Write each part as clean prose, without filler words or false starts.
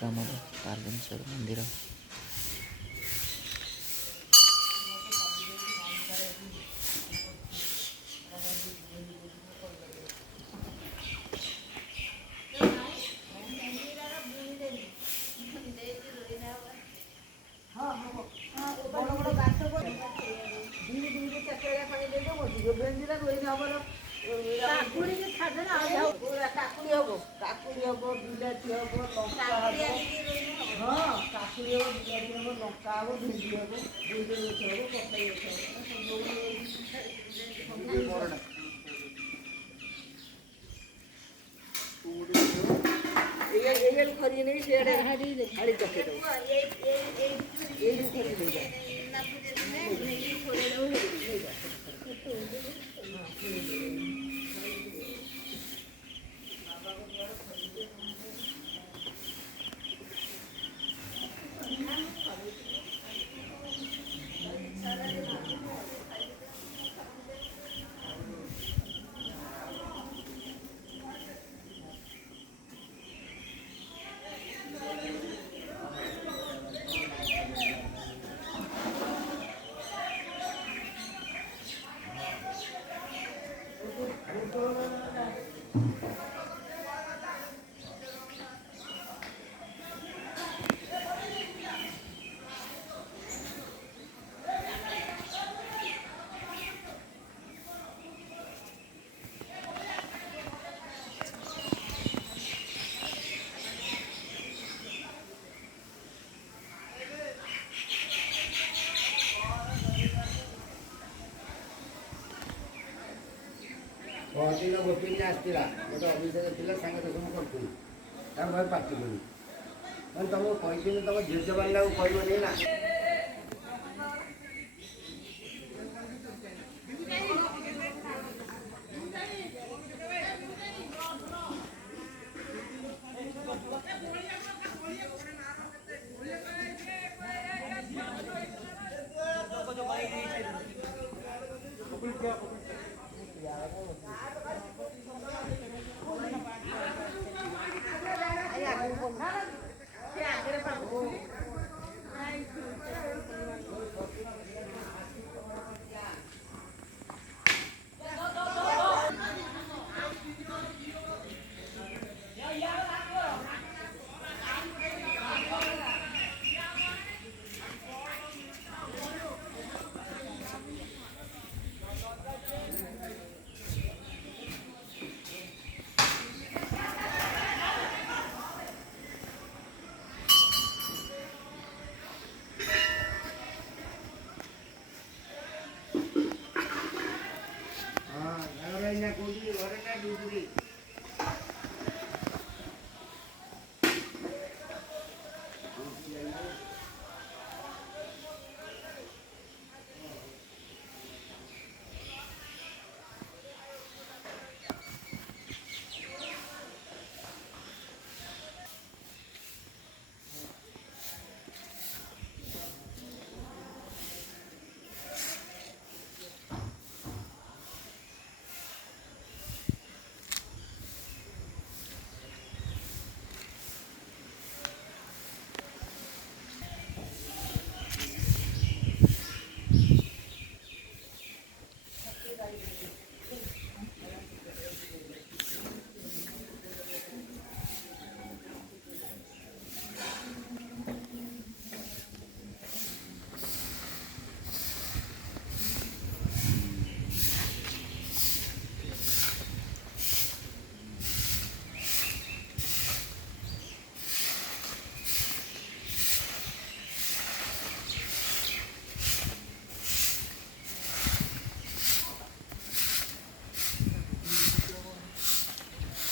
ଗ୍ରାମର ତାରକେଶ୍ୱର ମନ୍ଦିର। କାକୁଡ଼ି ହବ, ବିଲାତି ହବ, ଲଙ୍କା ହବ। ହଁ, କାକୁଡ଼ି ହବ, ବିଲାତି ହବ, ଲଙ୍କା ହବ, ଭେଣ୍ଡି ହବ, ଭେଣ୍ଡି ଗଛ ହବ, କଖାରୁ ଗଛ ହବ। ଏଇଆଡ଼େ ଖରିକି ନେଇ ସିଆଡ଼େ ହାଡ଼ି ଚକେଇ ଦେବୁ। ଏଇଠୁ ଖରିକି ନେଇଯାଏ। ପରଦିନ ଗୋପୀନି ଆସିଥିଲା, ଗୋଟେ ଅଭିଷେକ ଥିଲା, ସାଙ୍ଗେ ଦର୍ଶନ କରୁଥିଲି। ତାକୁ ଭାଇ ପାଟି କଲି, ମାନେ ତମକୁ କହିଥିଲି ତମ ଝିଅ ଜବାନଟାକୁ କହିବନି ନା।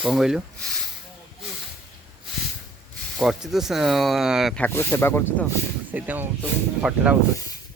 କ'ଣ କହିଲୁ? କରୁଛି ତ ଠାକୁର ସେବା କରୁଛୁ ତ ସେଇଥିପାଇଁ ଫଟୋଟା ଉଠୁଛି।